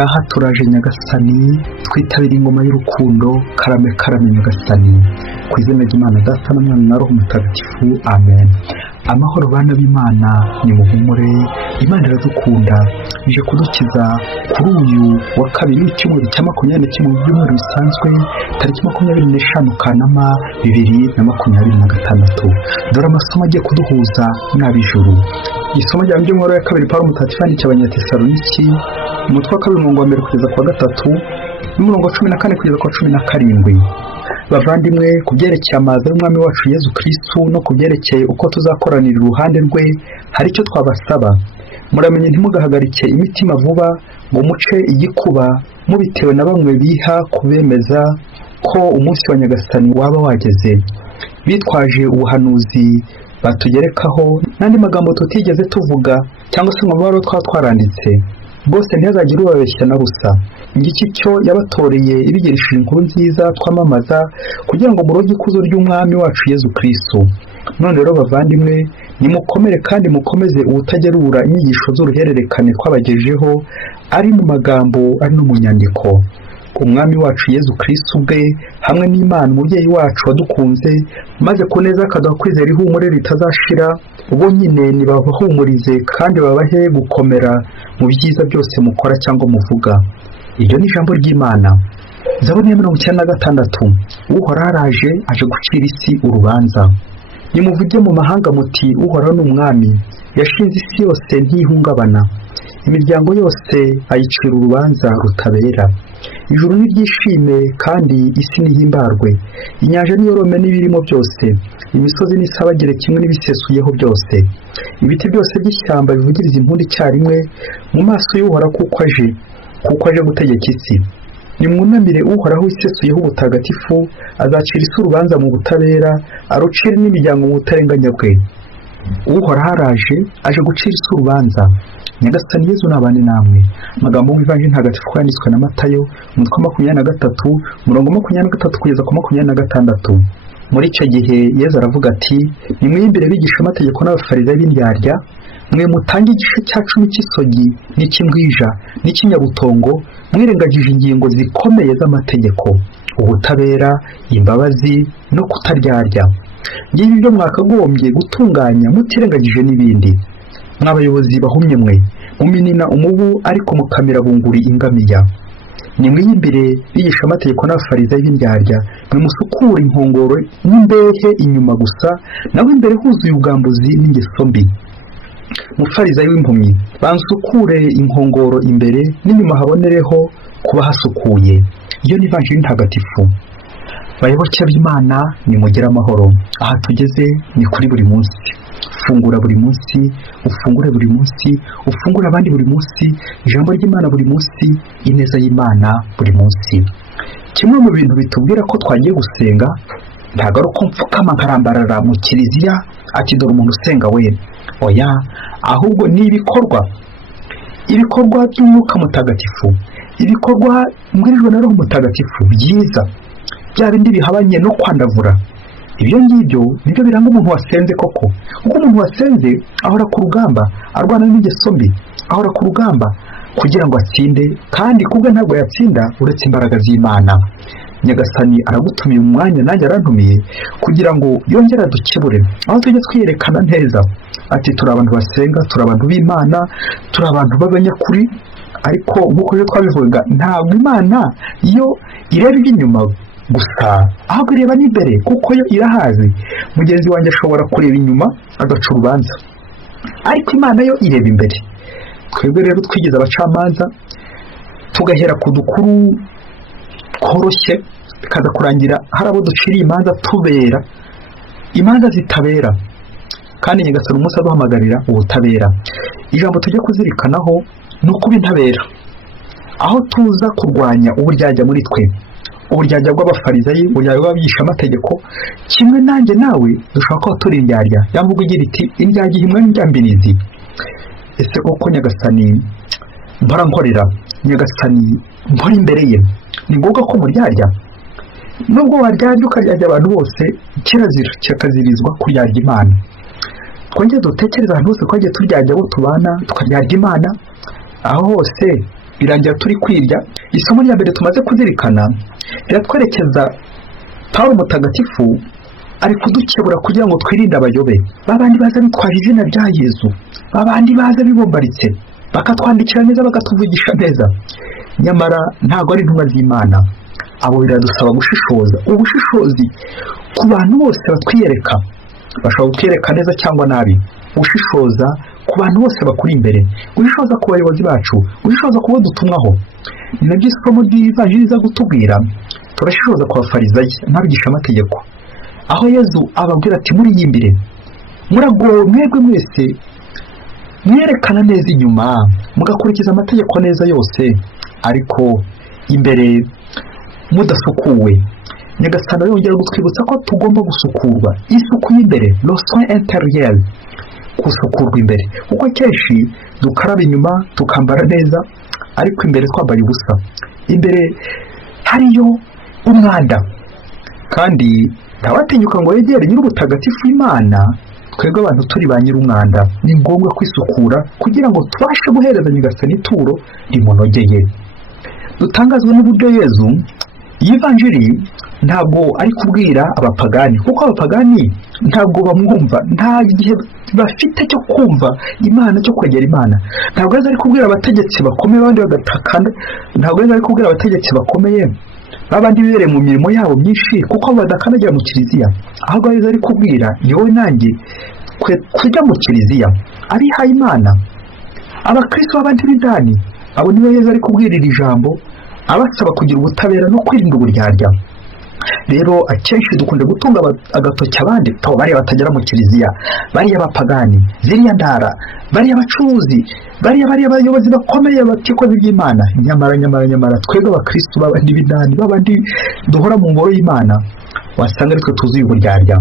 ngaha turaje Nyagasani, twitabira ingoma y'urukundo, karame karame Nyagasani, ku izina ry'Imana Data na Mwana na Roho Mutagatifu, amen. Amahoro bana b'Imana, ni muhumure, Imana iradukunda, ije kudukiza kuri uyu wa kabiri w'icyumweru cya 21 mu byumweru bisanzwe, tariki 25 Kanama 2026. Dore amasomo agiye kuduhuza n'ab'ijuru. Isomo rya by'umweru ya kabiri Pawulo Mutagatifu yandikiye Abanyatesaloniki, umutwe wa 2 umurongo wa 1 kugeza ku wa 3, n'umurongo wa 14 kugeza ku wa 17. Bavandimwe, ku byerekeye amazi y'Umwami wacu Yezu Kristo no ku byerekeye uko tuzakoranira iruhande rwe, hari icyo twabasaba. Muramenye ntimugahagarike imitima vuba ngo muce igikuba, mubitewe na bamwe biha kubemeza ko umunsi wa Nyagasani waba wageze, bitwaje ubuhanuzi batugerekaho n'andi magambo tutigeze tuvuga cyangwa se amabaro twaranditse. Bose ntihazagire ubabeshya na busa. Ngiki cyo yabatoreye ibigerishije inkuru nziza twamamaza, kugira ngo muronke ikuzo ry'Umwami wacu Yezu Kristo. None rero bavandimwe, nimukomere kandi mukomeze ubutagerura inyigisho z'uruhererekane twabagejeho, ari mu magambo ari no mu nyandiko. Umwami wacu Yezu Kristo ubwe hamwe n'Imana umubyeyi wacu wadukunze, maze kuneza akaduha kwizera ihumure ritazashira, ubwo nyine nibabahumurize kandi babahe gukomera mu byiza byose mukora cyangwa muvuga. Iryo ni ijambo ry'Imana. Zaburi ya 96. Uhoraho araje, aje gucira isi urubanza. Nimuvuge mu mahanga muti, Uhoraho ni umwami, yashinze isi yose ntihungabana, imiryango yose ayicira urubanza rutabera. Ijuru niryishime kandi isi nihimbarwe, inyanja niyorome n'ibirimo byose, imisozi n'isabagire kimwe n'ibisesuyeho byose. Ibiti byose by'ishyamba bivugiriza impundu icyarimwe mu maso y'Uhoraho, kuko aje gutegeka isi. Nimwunamire Uhoraho wisesuyeho ubutagatifu, azacira isi urubanza mu butabera, arucire n'imiryango mu butarenganya bwe. Uhoraho araje, aje gucira isi urubanza. Nyagasani Yezu nabane namwe. Amagambo y'Ivanjili ntagatifu yanditswe na Matayo, umutwe wa 23 umurongo 23 kugeza ku 26. Muri icyo gihe Yezu aravuga ati, nimwiyimbire bigisha amategeko n'abafarisayo b'indyarya, mwe mutange igice cya 10 cy'isogi n'icy'imbwija n'ikinyabutongo, mwirengagije ingingo zikomeye z'amategeko: ubutabera, imbabazi no kutaryarya. Ngibi byo mwakagombye gutunganya mutirengagije n'ibindi. Mwabayobozi bahumye mwe, muminina umubu ariko mukamira bunguri ingamiya. Nimwiyimbire bigisha amategeko n'abafarisayo b'indyarya, mwe musukura inkongoro n'imbehe inyuma gusa, naho imbere huzuye ubwambuzi n'ingeso mbi. Mufarisayo w'impumyi, bansukure inkongoro imbere, n'inyuma habonereho kuba hasukuye. Iyo ni Ivanjili ntagatifu. Bayoboke b'Imana, nimugire amahoro. Aha tugeze ni kuri buri munsi. Fungura buri munsi, ufungure buri munsi, ufungure abandi buri munsi, ijambo ry'Imana buri munsi, ineza y'Imana buri munsi. Kimwe mu bintu bitubwira ko twagiye gusenga, ntabwo ari uko mfukama nkarambarara mu kiliziya ati dore umuntu usenga we. Oya, ahubwo ni ibikorwa by'Umwuka Mutagatifu, ibikorwa mbwirijwe na Roho Mutagatifu byiza, bya bindi bihabanye no kwandavura. Ibyo ngibyo nibyo biranga umuntu wasenze koko. Kuko umuntu wasenze ahora ku rugamba, arwana n'ingeso mbi, ahora ku rugamba kugira ngo atsinde, kandi kubwe ntabwo yatsinda uretse imbaraga z'Imana. Nyagasani aragutumiye umwanya, nanjye arantumiye kugira ngo yongere adukebure, aho tujye twiyerekana neza ati turi abantu basenga, turi abantu b'Imana, turi abantu b'abanyakuri. Ariko nk'uko rero twabivuga, ntabwo Imana iyo ireba inyuma gusa, ahubwo ireba n'imbere, kuko yo irahazi. Mugenzi wanjye ashobora kureba inyuma agaca urubanza, ariko Imana yo ireba imbere. Twebwe rero twigize abacamanza, tugahera ku dukuru koroshye, bikaza kurangira hari abo duciriye imanza tubera imanza zitabera. Kandi Nyagasani umunsi aduhamagarira ubutabera. Ijambo tujya kuzirikanaho ni ukuba intabera, aho tuza kurwanya uburyarya muri twe, uburyarya bw'abafarisayo, uburyarya bw'abigisha amategeko. Kimwe nanjye nawe dushaka ko turi indyarya. Yamvuga igira iti, indyarya ihimwa n'indyambirizi. Ese koko Nyagasani mpora nkorera, Nyagasani mpora imbere ye, ni ngombwa ko muryarya? Nubwo waryarya ukaryarya abantu bose, kirazira cyakazirizwa kuryarya Imana. Twongere dutekereza ahantu hose twagiye turyarya abo tubana, tukaryarya Imana. Aho hose birangira turi kwirya. Isomo rya mbere tumaze kuzirikana riratwerekeza Pawulo mutagatifu ari kudukebura kugira ngo twirinde abayobe, babandi baza bitwaje izina rya Yesu, babandi baza bibombaritse bakatwandikira neza bakatuvugisha neza, nyamara ntabwo ari intumwa z'Imana. Abo biradusaba gushishoza. Ubushishozi ku bantu bose batwiyereka, bashobora kutwiyereka neza cyangwa nabi. Gushishoza ku bantu bose bakuri imbere, gushishoza ku bayobozi bacu, gushishoza ku bo dutumwaho. Ni nabyo isomo ry'Ivanjili riza kutubwira. Turashishoza ku bafarisayi n'abigisha amategeko, aho Yesu ababwira ati muriyimbire, muragowe mwebwe mwese mwerekana neza inyuma mugakurikiza amategeko neza yose, ariko imbere mudasukuwe. Nyagasani yongera gutwibutsa ko tugomba gusukurwa, isuku y'imbere, le soin intérieur, gusukurwa imbere, kuko kenshi dukaraba inyuma tukambara neza, ariko imbere twambaye ubusa, imbere hariyo umwanda. Kandi ntawatinyuka ngo yegere nyir'ubutagatifu Imana. Twebwe abantu turi ba nyir'umwanda, ni ngombwa kwisukura kugira ngo tubashe guhereza Nyagasani ituro rimunogeye. Dutangazwa n'uburyo Yesu y'Ivanjili ntabwo ari kubwira abapagani, kuko abapagani ntabwo bamwumva, nta gihe bafite cyo kumva Imana, cyo kwegera Imana. Ntabwo ari kubwira abategetsi bakomeye abandi bagatakana, ntabwo ari kubwira abategetsi bakomeye babandi bibereye mu mirimo yabo myinshi kuko badakanagira mu kiliziya. Ahubwo ari kubwira yewe nanjye kujya mu kiliziya, abihaye Imana, abakristo b'abandi b'indani. Abo nibo Yesu ari kubwira iri jambo, abasaba kugira ubutabera no kwirinda uburyarya. Rero akenshi dukunde gutunga agatoki abandi, bariya batagera mu kiliziya, bariya bapagani, ziriya ndara, bariya bacuruzi, bariya bayobozi bakomeye batikoze iby'Imana. Nyamara twebwe abakristo b'abandi b'indani, babandi duhora mu ngoro y'Imana, wasanga ari twe tuzuye uburyarya.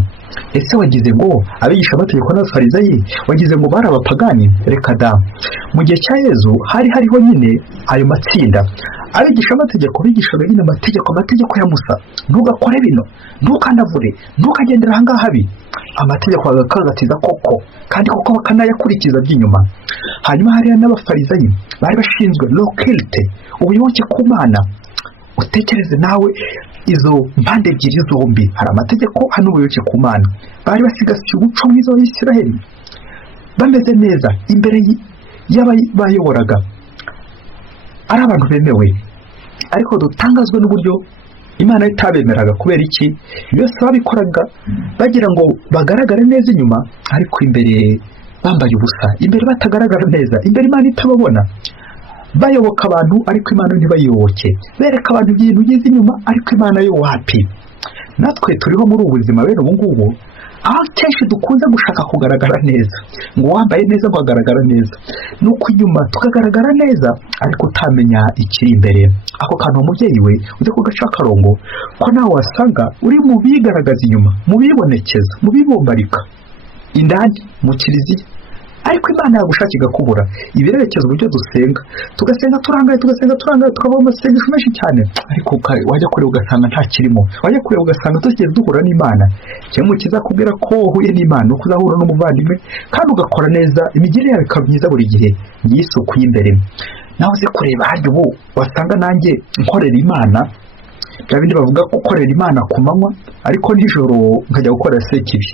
Ese wagize ngo abigisha amategeko n'abafarisayi, wagize ngo bari abapagani? Reka da! Mu gihe cya Yesu hariho nyine ayo matsinda. Abigisha amategeko bigishaga nyine amategeko ya Musa, ntugakore bino, ntukandavure, ntukagendera ahangaha habi. Amategeko bagakagatiza koko, kandi koko bakanayakurikiza by'inyuma. Hanyuma hariya n'abafarisayi bari bashinzwe localité, ubuyoboke ku Mana. Utekereze nawe izo mpande ebyiri zombi, hari amategeko hano ubuyoboke ku Mana. Bari basigasiye umuco mwiza wa Isiraheli, bameze neza imbere y'abayoboraga, ari abantu bemewe. Ariko dutangazwa n'uburyo Imana itabemeraga. Kubera iki? Byose babikoraga bagira ngo bagaragare neza inyuma, ariko imbere bambaye ubusa, imbere batagaragara neza, imbere Imana itababona. Bayoboka abantu ariko Imana ntibayoboke, bereka abantu ibintu byiza inyuma, ariko Imana yo wapi? Natwe turiho muri ubu buzima bene ubu ngubu, aho kenshi dukunze gushaka kugaragara neza, ngo wambaye neza ngo agaragara neza, nuko inyuma tukagaragara neza ariko utamenya ikiri imbere. Ako kantu umubyeyi we uze kugaca akarongo, ko nawe wasanga uri mu bigaragaza inyuma, mu bibonekeza, mu bibombarika indani mu kiliziya, ariko Imana yagushaka igakubura. Ibirerekeza uburyo dusenga, tugasenga turangaye, tukava mu masengesho menshi cyane, ariko wajya kureba ugasanga nta kirimo, wajya kureba ugasanga tugiye duhura n'Imana. Kimwe kizakubwira ko uhuye n'Imana, uko uzahura n'umuvandimwe, kandi ugakora neza, imigirire yawe ikaba myiza buri gihe, y'isuku y'imbere. Nawe uze kureba harya ubu wasanga nanjye nkorera Imana, bya bindi bavuga ko ukorera Imana ku manywa, ariko nijoro nkajya gukorera sekibi.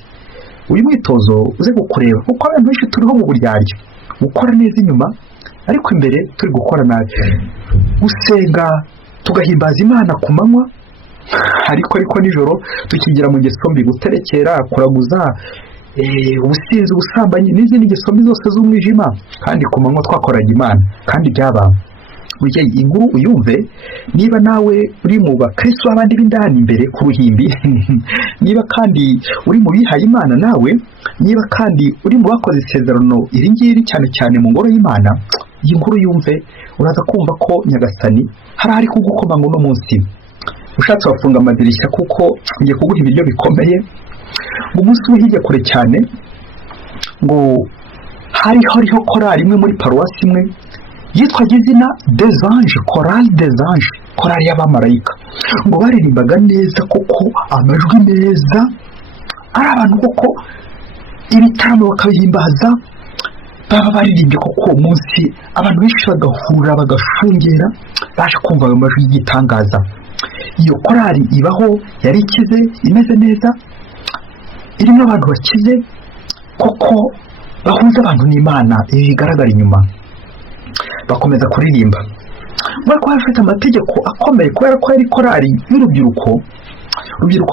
Uyu mwitozo uze kukureba kuko abantu benshi turiho mu buryarya, gukora neza inyuma ariko imbere turi gukora nabi. Gusenga tugahimbaza Imana ku manywa, ariko nijoro tukigira mu ngeso mbi, guterekera, kuraguza, ubusinzi, ubusambanyi n'izindi ngeso mbi zose z'umwijima, kandi ku manywa twakoraga Imana. Kandi byaba inkuru uyumve, niba nawe uri mu bakristo abandi b'indani imbere ku ruhimbi, niba kandi uri mu bihaye Imana nawe, niba kandi uri mu bakoze isezerano iri ngiri cyane cyane mu ngoro y'Imana, iyi nkuru yumve, uraza kumva ko Nyagasani hari kugukoma ngo uno munsi ushatse wafunga amadirishya, kuko ngiye kuguha ibiryo bikomeye. Mu munsi w'ihijya kure cyane, ngo hariho korali imwe muri paruwasi imwe yitwaga izina des anges, chorale des anges, korali y'abamarayika. Ngo baririmbaga neza koko, amajwi meza, ari abantu koko, ibitaramo bakabihimbaza baba baririmbye koko uwo munsi abantu benshi bagahura bagashungera baje kumva ayo majwi y'igitangaza. Iyo korali ibaho yari ikize imeze neza irimo abantu bakize koko bahuza abantu n'Imana bigaragara inyuma bakomeza kuririmba. Mariko afite amategeko akomeye kubera ko yari korali y'urubyiruko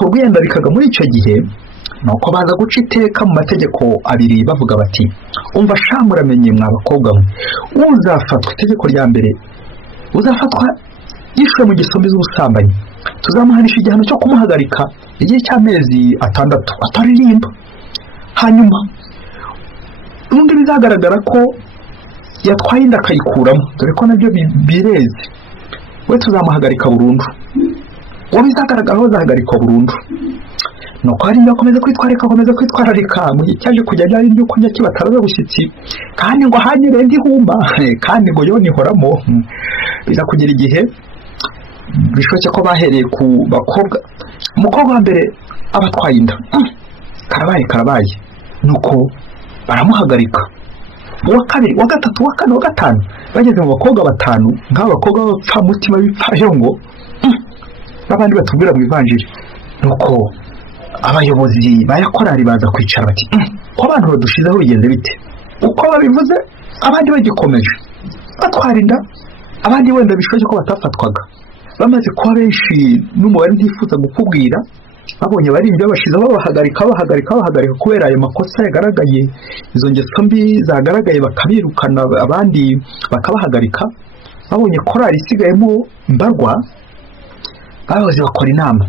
rwenda bikaga muri icyo gihe nuko baza guca iteka mu mategeko abiri bavuga bati umva shamuramenye mwa bakobwa mwe uzafatwa itegeko rya mbere uzafatwa yishwe mu gisombe z'ubusambanyi tuzamuhanisha igihano cyo kumuhagarika igihe cy'amezi 6 ataririmba. Hanyuma undi bizagaragara ko yatwaye inda akayikuramo dore ko nabyo bireze we tuzamuhagarika burundu uwo bizagaragara ho zahagarikwa burundu. Nuko hari ndakomeza kwitwararika mu gihe cyaje kujya byari byo kunya kibataraza gushyitsi kandi ngo hanyire ndi humba kandi ngo yo nihoramo biza kugira igihe bishoke ko bahereye ku bakobwa umukobwa wa mbere abatwaye inda karabaye nuko baramuhagarika uwa kabiri uwa gatatu uwa kane uwa gatanu bageze mu bakobwa batanu nk'abakobwa bapfa mutima bipfayongo babandi batubwira mu ivanjiri. Nuko abayobozi bayakorari baza kwicara bati ko abantu badushizeho bigenze bite uko babivuze abandi bagikomeje batwara inda abandi wenda bishoje ko batafatwaga bamaze kuba benshi n'umubare ntifuza gukubwira babonye barimbye bashizeho bahagarika kubera ayo makosa yagaragaye izo ngeso mbi zagaragaye bakabirukana abandi bakabahagarika. Babonye korali isigayemo mbarwa abayobozi bakora inama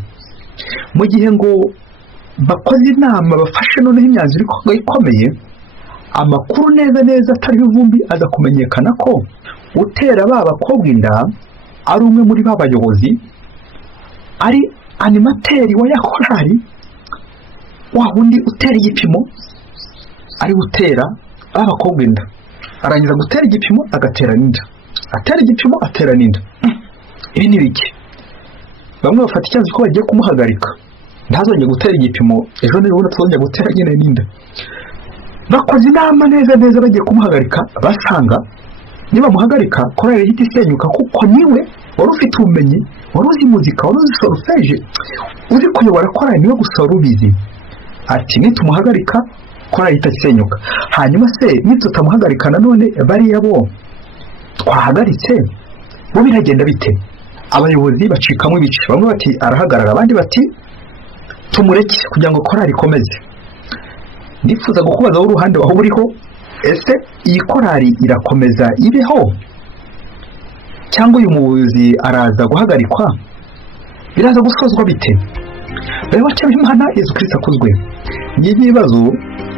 mu gihe ngo bakoze inama bafashe noneho imyanzuro ikomeye amakuru neza atari ivumbi aza kumenyekana ko utera bakobwa inda ari umwe muri babayobozi ari animateri wa yakorari wa wundi utera igipimo ari gutera abakobwa inda arangiza gutera igipimo agatera n'inda atera igipimo atera n'inda. Ibi ni biki bamwe bafata icyanzu ko bagiye kumuhagarika ntazongeye gutera igipimo ejo n'ubundi tuzongeye gutera nyine n'inda. Bakoze inama neza bagiye kumuhagarika basanga niba muhagarika korali ihita isenyuka kuko niwe wari ufite ubumenyi wari uzi muzika wari uzi solfège uzi kuyobora korali niwe gusa ubizi ati nitumuhagarika korali ihita isenyuka. Hanyuma se nitutamuhagarika nanone bariya bo twahagaritse bo biragenda bite? Abayobozi bacikamo ibice bamwe bati arahagarara abandi bati tumureke kugira ngo korali ikomeze. Ndifuza gukubaza uruhande waho uriho ese iyi korali irakomeza ibeho cyangwa uyu muyobozi araza guhagarikwa biraza gusozwa bite? Rero cyangwa Imana Yesu Kristo akuzwe ngiye ibibazo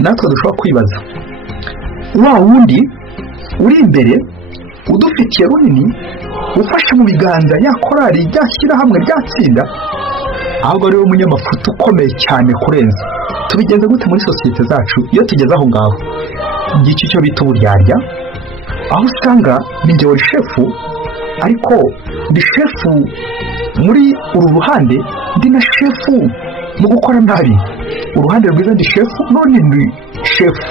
natwe dushobora kwibaza. Wa wundi uri imbere udufitiye runini ufashe mu biganza ya korali ryashyira hamwe ryatsinda ahubwo ari we munyamafuta ukomeye cyane kurenza. Tubigenze gute muri sosiyete zacu iyo tugeze aho ngaho? Ngiki cyo bita uburyarya aho usanga ninjye wari shefu ariko ndi shefu muri uru ruhande ndi na shefu mu gukora nabi uruhande rwiza ndi shefu none ndi shefu.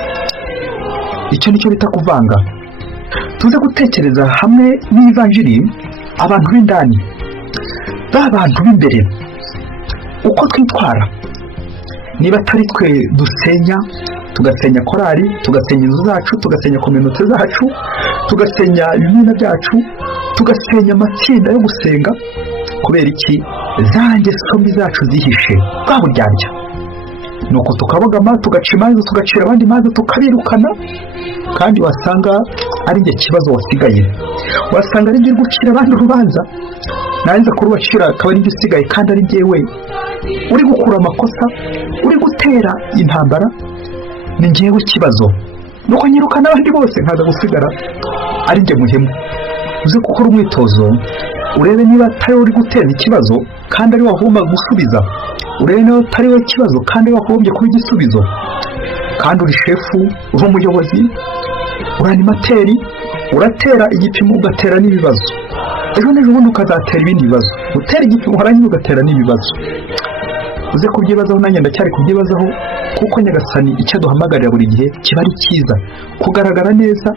Icyo nicyo bita kuvanga. Tuze gutekereza hamwe n'ivanjiri abantu b'indani b'abantu b'imbere uko twitwara niba atari twe dusenya tugasenya korali tugasenya inzu zacu tugasenya kominote zacu tugasenya ibimina byacu tugasenya amatsinda yo gusenga kubera iki zanjye sombi zacu zihishe bwa buryarya nuko tukabogama tugaca imanza tugacira abandi manza tukabirukana kandi wasanga ari njye kibazo wasigaye wasanga ari njye gucira abandi urubanza nanze kurubacira akaba ari njye usigaye kandi ari njyewe uri gukura amakosa uri gutera intambara ni njyewe kibazo nuko nyirukana abandi bose nkaza gusigara ari njye muhemu. Uze gukora umwitozo urebe niba atari uri gutera ikibazo kandi ari wagomba gusubiza urebe niba atari we kibazo kandi wagombye kuba igisubizo kandi uri shefu uri umuyobozi uri animateri uratera igipimo ugatera n'ibibazo ejo n'ejobundi ukazatera ibindi bibazo utera igipimo harangiza ugatera n'ibibazo. Uze kubyibazaho nanjye ndacyari kubyibazaho kuko Nyagasani icyo duhamagarira buri gihe kiba ari cyiza, kugaragara neza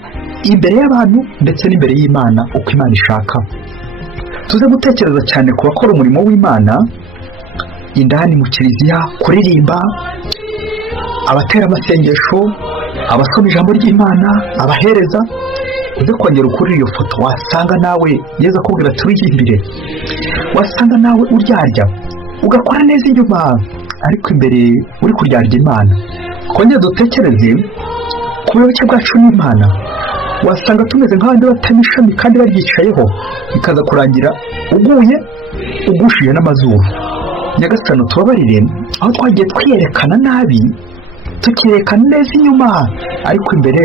imbere y'abantu ndetse n'imbere y'Imana uko Imana ishaka. Tuze gutekereza cyane ku bakora umurimo w'Imana indani mu kiliziya, kuririmba, abatera amasengesho, abasoma ijambo ry'Imana, abahereza. Uze kongera ukuri iyo foto wasanga nawe Yesu akubwira turihindire, wasanga nawe uryarya ugakora neza inyuma ariko imbere uri kuryarya Imana. Kongera dutekereze ku buyoboke bwacu n'Imana, wasanga tumeze nk'abandi batema ishami kandi baryicayeho, bikaza kurangira uguye ugushije n'amazuru. Nyagasani tubabarire aho twagiye twiyerekana nabi, tukiyerekana neza inyuma ariko imbere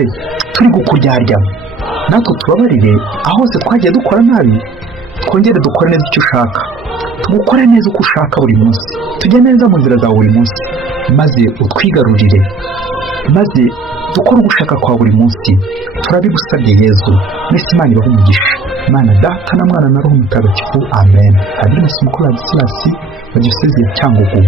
turi gukuryarya. Natwe tubabarire aho hose twagiye dukora nabi, twongere dukore neza icyo ushaka, tugukore neza uko ushaka buri munsi, tujye neza mu nzira zawe buri munsi, maze utwigarurire, maze dukore ugushaka kwa buri munsi. Turabigusabye Yesu. Mwese Imana ibahe umugisha. Imana Data na Mwana na Roho Mutagatifu. Amen. Padiri Musumukuru wa Gisirasi wa Diyosezi ya Cyangugu.